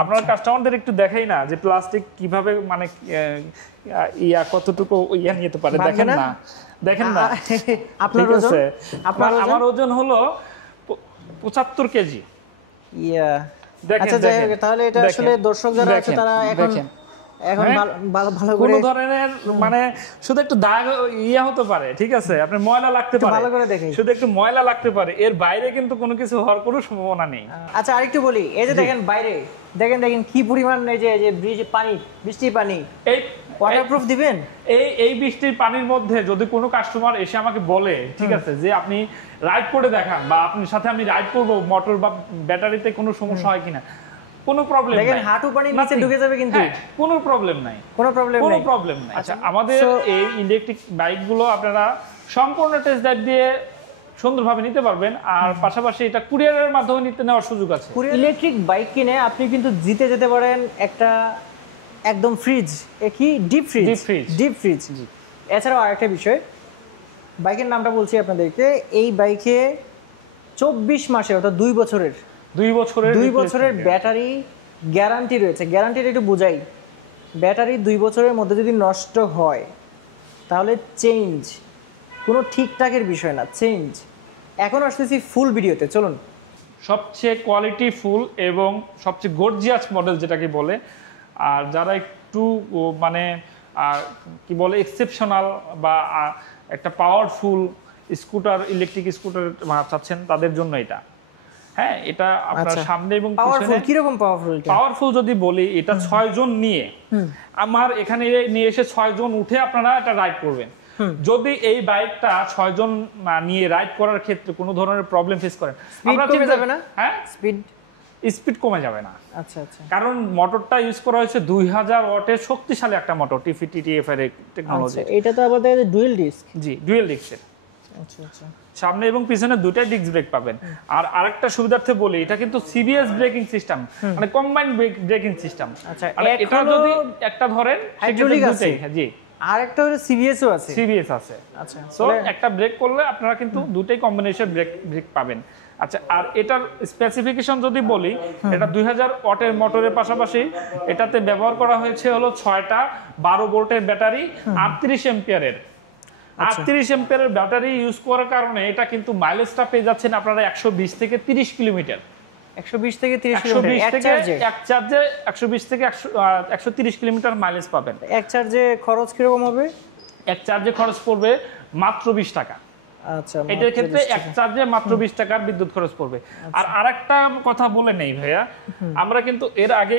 আপনার কাস্টমারদের একটু দেখাই না যে প্লাস্টিক কিভাবে মানে কতটুকু নিতে পারে, দেখেন না আপনার ওজন। আমার ওজন হলো 75 কেজি। আচ্ছা যাই হোক, তাহলে এটা আসলে দর্শক যারা আছে তারা এখন ভালো করে কোন ধরনের মানে শুধু একটু দাগ হতে পারে, ঠিক আছে, আপনার ময়লা লাগতে পারে, ভালো করে দেখেন, শুধু একটু ময়লা লাগতে পারে, এর বাইরে কিন্তু কোনো কিছু হওয়ার কোনো সম্ভাবনা নেই। আচ্ছা আরেকটু বলি, এই যে দেখেন বাইরে দেখেন কি পরিমাণ এই যে ব্রিজে পানি, বৃষ্টির পানি, এই ওয়াটারপ্রুফ দিবেন? এই বৃষ্টির পানির মধ্যে যদি কোনো কাস্টমার এসে আমাকে বলে, ঠিক আছে, যে আপনি রাইড করে দেখান বা আপনার সাথে আমি রাইড করব, মোটর বা ব্যাটারিতে কোনো সমস্যা হয় কিনা, কোনো প্রবলেম নাই, দেখেন হাঁটু পানি নিচে ঢুকে যাবে কিন্তু কোনো প্রবলেম নাই, কোনো প্রবলেম নাই। আচ্ছা, আমাদের এই ইলেকট্রিক বাইকগুলো আপনারা সম্পূর্ণ টেস্ট ড্রাইভ দিয়ে সুন্দরভাবে নিতে পারবেন, আর পাশাপাশি এটা কুরিয়ারের মাধ্যমে নেওয়ার সুযোগ আছে। ইলেকট্রিক বাইক কিনে আপনি কিন্তু জিতে যেতে পারেন একটা একদম ফ্রিজ, কি ডিপ ফ্রিজ। এছাড়াও আরেকটা বিষয়, বাইকের নামটা বলছি আপনাদেরকে, এই বাইকে 24 মাসের অর্থাৎ 2 বছরের ব্যাটারি গ্যারান্টি রয়েছে। গ্যারান্টিটা একটু বোঝাই, ব্যাটারি 2 বছরের মধ্যে যদি নষ্ট হয় তাহলে চেঞ্জ, কোনো ঠিকঠাকের বিষয় না, চেঞ্জ। এখন আসতেছি ফুল ভিডিওতে, চলুন। সবচেয়ে কোয়ালিটি ফুল এবং সবচেয়ে গর্জিয়াস মডেল যেটাকে বলে, আর যারা একটু মানে কি বলে এক্সেপশনাল বা একটা পাওয়ারফুল স্কুটার, ইলেকট্রিক স্কুটার চাচ্ছেন তাদের জন্য এটা। হ্যাঁ, এটা আপনার সামনে এবং পিছনে কিরকম পাওয়ারফুল যদি বলি, এটা 6 জন নিয়ে আমার এখানে নিয়ে এসে 6 জন উঠে আপনারা এটা রাইড করবেন। যদি এই বাইকটা 6 জন নিয়ে রাইড করার ক্ষেত্রে কোনো ধরনের প্রবলেম ফেস করেন, আমরা কমে যাবে না? হ্যাঁ, স্পিড কমে যাবে না। আচ্ছা আচ্ছা, কারণ মোটরটা ইউজ করা হয়েছে 2000 ওয়াটের শক্তিশালী একটা মোটর, TFT-TF এর টেকনোলজি। এটা তো আবার ডুয়াল ডিস্ক। জি, ডুয়াল ডিস্কের। আচ্ছা আচ্ছা, সামনে এবং পিছনে দুটাই ডিস্ক ব্রেক পাবেন। আর আরেকটা সুবিধার্থে বলি, এটা কিন্তু সিবিএস ব্রেকিং সিস্টেম, মানে কম্বাইন্ড ব্রেকিং সিস্টেম। আচ্ছা, এটা যদি একটা ধরেন হাইড্রোলিক আছে, জি, আরেকটা হলো সিবিএস আছে। আচ্ছা, সো একটা ব্রেক করলে আপনারা কিন্তু দুটাই কম্বিনেশন ব্রেক পাবেন। আচ্ছা, আর এটার স্পেসিফিকেশন যদি বলি, এটা 2000 ওয়াটের মোটরের পাশাপাশি এটাতে ব্যবহার করা হয়েছে হলো 6টা 12 ভোল্টের ব্যাটারি, 38 এম্পিয়ারের। 38 এম্পিয়ারের ব্যাটারি ইউজ করার কারণে এটা কিন্তু মাইলেজটা পেয়ে যাচ্ছেন আপনারা 120 থেকে 30 কিলোমিটার। 120 থেকে 30 কিলোমিটার এক চার্জে 120 থেকে 130 কিলোমিটার মাইলেজ পাবেন। এক চার্জে খরচ কিরকম হবে? এক চার্জে খরচ পড়বে মাত্র 20 টাকা। আচ্ছা, এটার ক্ষেত্রে এক চার্জে মাত্র 20 টাকার বিদ্যুৎ খরচ পড়বে। আর আরেকটা কথা বলে নেই ভাইয়া, আমরা কিন্তু এর আগে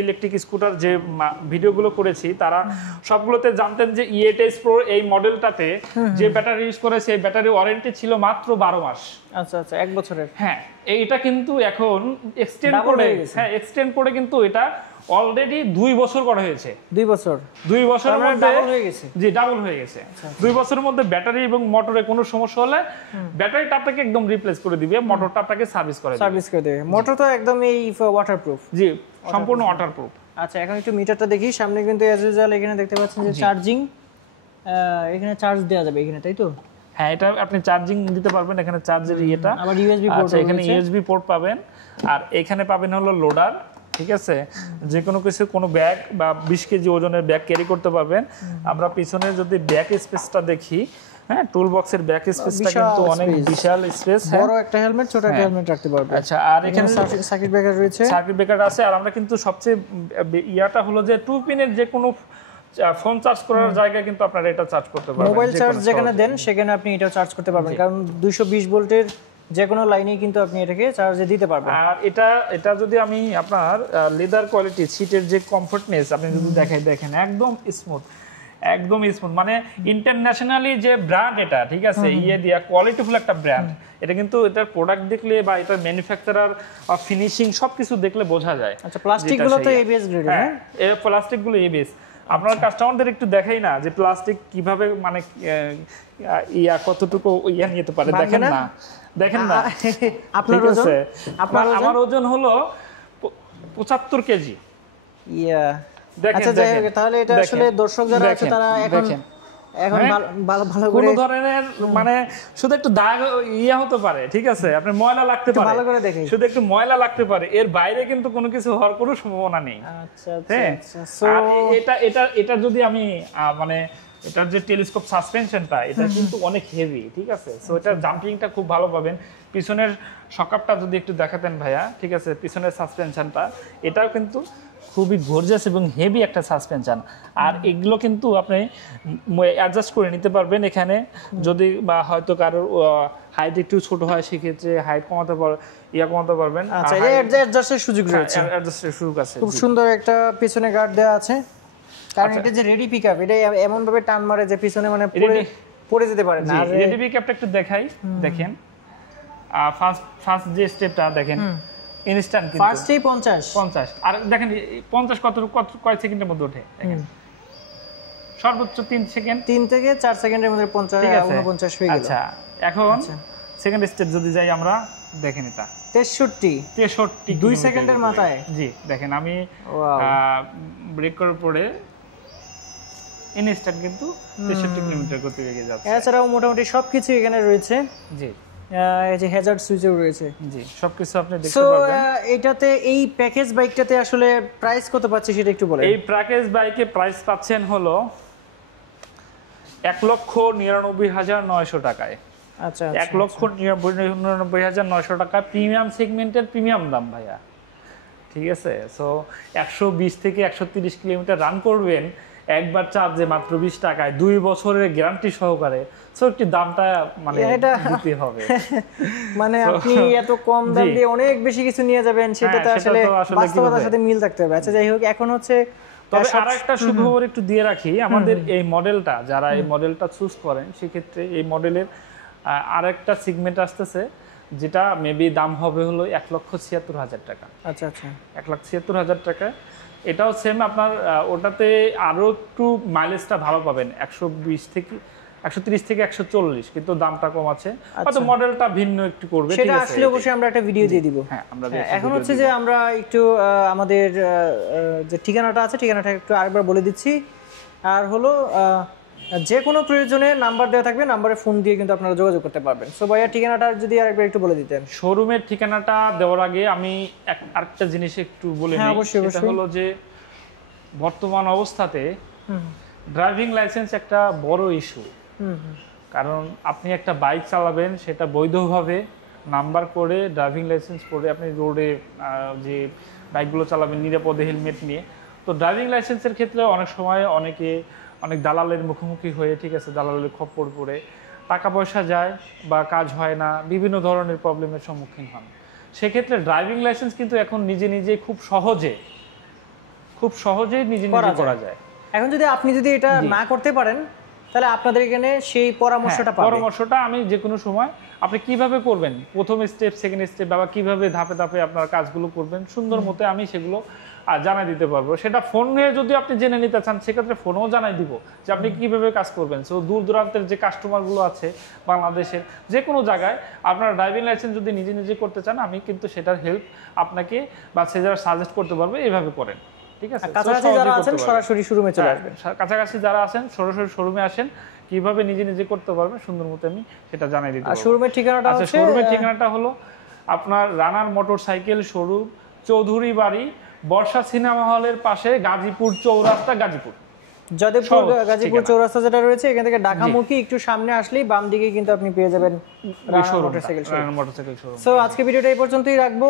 ইলেকট্রিক স্কুটার যে ভিডিওগুলো করেছি, তারা সবগুলোতে জানতেন যে E8S Pro এই মডেলটাতে যে ব্যাটারি ইউজ করে সেই ব্যাটারি ওয়ারেন্টি ছিল মাত্র 12 মাস। আচ্ছা আচ্ছা, 1 বছরের। হ্যাঁ, এইটা কিন্তু এখন এক্সটেন্ড করে কিন্তু এটা অলরেডি 2 বছর করা হয়েছে। 2 বছরের মধ্যে ডাবল হয়ে গেছে। জি, ডাবল হয়ে গেছে। 2 বছরের মধ্যে ব্যাটারি এবং মোটরে কোনো সমস্যা হলে ব্যাটারিটা আপনাকে একদম রিপ্লেস করে দিবে, মোটরটা আপনাকে সার্ভিস করে দেবে। মোটর তো একদম এই ওয়াটারপ্রুফ। জি, সম্পূর্ণ ওয়াটারপ্রুফ। আচ্ছা, এখন একটু মিটারটা দেখি। সামনে কিন্তু অ্যাজ ইউজুয়াল এখানে দেখতে পাচ্ছেন যে চার্জিং, এখানে চার্জ দেওয়া যাবে এখানে, তাই তো? হ্যাঁ, এটা আপনি চার্জিং দিতে পারবেন। এখানে চার্জের ইয়েটা, আবার ইউএসবি পোর্ট, এখানে ইউএসবি পোর্ট পাবেন। আর এখানে পাবেন হলো লোডার, ঠিক আছে, যে কোনো ব্যাগ বা 20 কেজি ওজনের ব্যাগ ক্যারি করতে পারবেন। আমরা পিছনে যদি ব্যাক স্পেসটা দেখি, হ্যাঁ, টুল বক্সের ব্যাক স্পেসটা কিন্তু অনেক বিশাল স্পেস। বড় একটা হেলমেট, ছোট একটা হেলমেট রাখতে পারবেন। আচ্ছা, আর এখানে সার্কিট ব্রেকার রয়েছে, আছে। আর আমরা কিন্তু সবচেয়ে ইয়াটা হলো যে 2 পিনের যে কোনো ফোন চার্জ করার জায়গায় কিন্তু আপনারা এটা চার্জ করতে পারবেন। মোবাইল চার্জ যেখানে দেন সেখানে আপনি এটা চার্জ করতে পারবেন, কারণ 220 ভোল্টের যে কোনো লাইনেই কিন্তু আপনি এটাকে চার্জে দিতে পারবেন। আর এটা যদি আমি আপনার লেদার কোয়ালিটি, সিটের যে কমফোর্টনেস আপনি যদি দেখেন একদম স্মুথ, মানে ইন্টারন্যাশনালি যে ব্র্যান্ড এটা, ঠিক আছে, দিয়া কোয়ালিটিফুল একটা ব্র্যান্ড। এটা কিন্তু এটার প্রোডাক্ট দেখলে বা এটার ম্যানুফ্যাকচারার ফিনিশিং সবকিছু দেখলে বোঝা যায়। আচ্ছা, প্লাস্টিকগুলো তো এবিএস গ্রেড, হ্যাঁ, এই প্লাস্টিকগুলো এবিএস। আপনার কাস্টমারদের একটু দেখাই না যে প্লাস্টিক কিভাবে মানে কতটুকু নিতে পারে, দেখেন না আপনার ওজন। আমার ওজন হলো 75 কেজি। আচ্ছা যাই হোক, তাহলে এটা আসলে দর্শক যারা আছে তারা এখন এখন ভালো ভালো করে কোনো ধরনের মানে শুধু একটু দাগ হতে পারে, ঠিক আছে, আপনার ময়লা লাগতে পারে, ভালো করে দেখেন, শুধু একটু ময়লা লাগতে পারে, এর বাইরে কিন্তু কোনো কিছু হওয়ার কোনো সম্ভাবনা নেই। আচ্ছা হ্যাঁ, আচ্ছা। আর এটা যদি আমি মানে এটার যে টেলিস্কোপ সাসপেনশনটা এটা কিন্তু অনেক হেভি, ঠিক আছে, সো এটা জাম্পিংটা খুব ভালো পাবেন। পিছনের শকআপটা যদি একটু দেখাতেন ভাইয়া, ঠিক আছে, পিছনের সাসপেনশনটা এটাও কিন্তু খুবই গর্জিয়াস এবং হেভি একটা সাসপেনশন। আর এগুলো কিন্তু আপনি অ্যাডজাস্ট করে নিতে পারবেন এখানে, যদি বা হয়তো কারোর হাইট একটু ছোট হয় সেক্ষেত্রে হাইট কমাতে কমাতে পারবেন। আচ্ছা, এই অ্যাডজাস্টের সুযোগ রয়েছে, অ্যাডজাস্টের সুযোগ আছে। খুব সুন্দর একটা পিছনে গার্ড দেওয়া আছে, কারণ এটা যে রেডি পিকআপ, এটা এমন ভাবে টান মারে যে পিছনে মানে পড়ে যেতে পারে না। রেডি পিকআপটা একটু দেখাই, দেখেন ফার্স্ট যে স্টেপটা দেখেন ইনস্ট্যান্ট, কিন্তু ফার্স্টেই 50 আর দেখেন 50 কয় সেকেন্ডের মধ্যে ওঠে, দেখেন সর্বোচ্চ 3 সেকেন্ড, 3 থেকে 4 সেকেন্ডের মধ্যে 49 হয়ে গেল। আচ্ছা, এখন সেকেন্ড স্টেপ যদি যাই আমরা, দেখেন এটা 63 2 সেকেন্ডের মাথায়। জি দেখেন, আমি ব্রেক করার পরে ইনস্ট্যান্ট কিন্তু 63 কিলোমিটার গতিবেগে যাচ্ছে। এছাড়াও মোটামুটি সবকিছু এখানে রয়েছে। জি, এই যে হ্যাজার্ড সুইচও রয়েছে। জি, সবকিছু আপনি দেখতে সো পারবেন। এটাতে এই প্যাকেজ বাইকটাতে আসলে প্রাইস কত পাচ্ছি সেটা একটু বলেন। এই প্যাকেজ বাইকে প্রাইস পাচ্ছেন হলো 1,99,900 টাকায়। আচ্ছা, 1,99,900 টাকা প্রিমিয়াম সেগমেন্টের প্রিমিয়াম দাম ভাইয়া, ঠিক আছে। সো 120 থেকে 130 কিলোমিটার রান করবেন একবার চার্জে মাত্র 20 টাকায়, 2 বছরের গ্যারান্টি সহকারে। সো একটি দামটা মানে দিতে হবে, মানে আপনি এত কম দাম দিয়ে অনেক বেশি কিছু নিয়ে যাবেন, সেটা তো আসলে বাস্তবতার সাথে মিল থাকতে হবে। আচ্ছা, যাই হোক, এখন হচ্ছে তবে আরেকটা সুখবর একটু দিয়ে রাখি, আমাদের এই মডেলটা যারা এই মডেলটা চুজ করেন সেক্ষেত্রে এই মডেলের আরেকটা সেগমেন্ট আসতেছে, যেটা মেবি দাম হবে হলো 1,76,000 টাকা। আচ্ছা আচ্ছা, 1,76,000 টাকা। এটাও সেম আপনার, ওটাতে আরো একটু মাইলেজটা ভালো পাবেন, 130 থেকে 140, কিন্তু দামটা কম আছে, হয়তো মডেলটা ভিন্ন একটু করবে, ঠিক সেটা আছে। আসলে অবশ্যই আমরা একটা ভিডিও দিয়ে দিব। হ্যাঁ, আমরা এখন হচ্ছে যে আমরা একটু আমাদের যে ঠিকানাটা আছে, ঠিকানাটা একটু আরেকবার বলে দিচ্ছি। আর হলো যে কোনো প্রয়োজনে নাম্বার দেওয়া থাকবে, নাম্বারে ফোন দিয়ে কিন্তু আপনারা যোগাযোগ করতে পারবেন। সো ভাইয়া, ঠিকানাটা যদি আরেকবার একটু বলে দিতেন। শোরুমের ঠিকানাটা দেওয়ার আগে আমি আরেকটা জিনিস একটু বলে নিই, সেটা হলো যে বর্তমান অবস্থাতে ড্রাইভিং লাইসেন্স একটা বড় ইস্যু। কারণ আপনি একটা বাইক চালাবেন, সেটা বৈধভাবে নাম্বার করে ড্রাইভিং লাইসেন্স করে আপনি রোডে যে বাইকগুলো চালাবেন নিরাপদে হেলমেট নিয়ে। তো ড্রাইভিং লাইসেন্সের ক্ষেত্রে অনেক সময় অনেক দালালের মুখোমুখি হয়ে, ঠিক আছে, দালালের খপ্পর পড়ে টাকা পয়সা যায় বা কাজ হয় না, বিভিন্ন ধরনের প্রবলেমের সম্মুখীন হন। সেক্ষেত্রে ড্রাইভিং লাইসেন্স কিন্তু এখন নিজে খুব সহজেই নিজে করা যায়। এখন যদি এটা না করতে পারেন, তাহলে আপনাদের এখানে সেই পরামর্শটা পাবেন। পরামর্শটা আমি যে কোনো সময় আপনি কিভাবে করবেন, প্রথম স্টেপ, সেকেন্ড স্টেপ, বা কিভাবে ধাপে ধাপে আপনার কাজগুলো করবেন সুন্দর মতো, আমি সেগুলো জানাই দিতে পারবো। সেটা ফোনে যদি আপনি জেনে নিতে চান, সেক্ষেত্রে ফোনেও জানাই দিব যে আপনি কিভাবে কাজ করবেন। সো দূর দূরান্তের যে কাস্টমারগুলো আছে বাংলাদেশের যে কোনো জায়গায়, আপনার ড্রাইভিং লাইসেন্স যদি নিজে করতে চান, আমি কিন্তু সেটার হেল্প আপনাকে বা সে যারা সাজেস্ট করতে পারবে, এইভাবে করেন, ঠিক আছে। কাছাকাছি যারা আছেন সরাসরি শোরুমে চলে আসবেন। কাছাকাছি যারা আছেন সরাসরি শোরুমে আসেন, কিভাবে নিজে করতে পারবেন সুন্দর মতো আমি সেটা জানাই দিতে পারবো। শোরুমের ঠিকানাটা আচ্ছা, শোরুমের ঠিকানাটা হলো আপনার রানার মোটরসাইকেল শোরুম, চৌধুরী বাড়ি, বর্ষা সিনেমা হলের পাশে, গাজীপুর চৌরাস্তা, গাজীপুর চৌরাস্তা যেটা রয়েছে, এখান থেকে ঢাকামুখী একটু সামনে আসলেই বাম দিকে কিন্তু আপনি পেয়ে যাবেন মোটরসাইকেল শোরুম। সো আজকে ভিডিওটা এই পর্যন্তই রাখবো।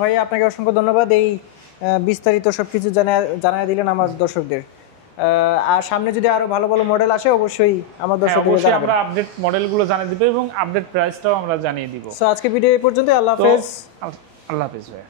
ভাই, আপনাকে অসংখ্য ধন্যবাদ, এই বিস্তারিত সবকিছু জানায় দিলেন আমার দর্শকদের। আর সামনে যদি আরো ভালো ভালো মডেল আসে, অবশ্যই আমার দর্শকদের অবশ্যই আমরা আপডেট মডেলগুলো জানিয়ে দিব এবং আপডেট প্রাইসটাও আমরা জানিয়ে দিব। সো আজকে ভিডিও এই পর্যন্তই। আল্লাহ হাফেজ। আল্লাহ হাফেজ ভাই।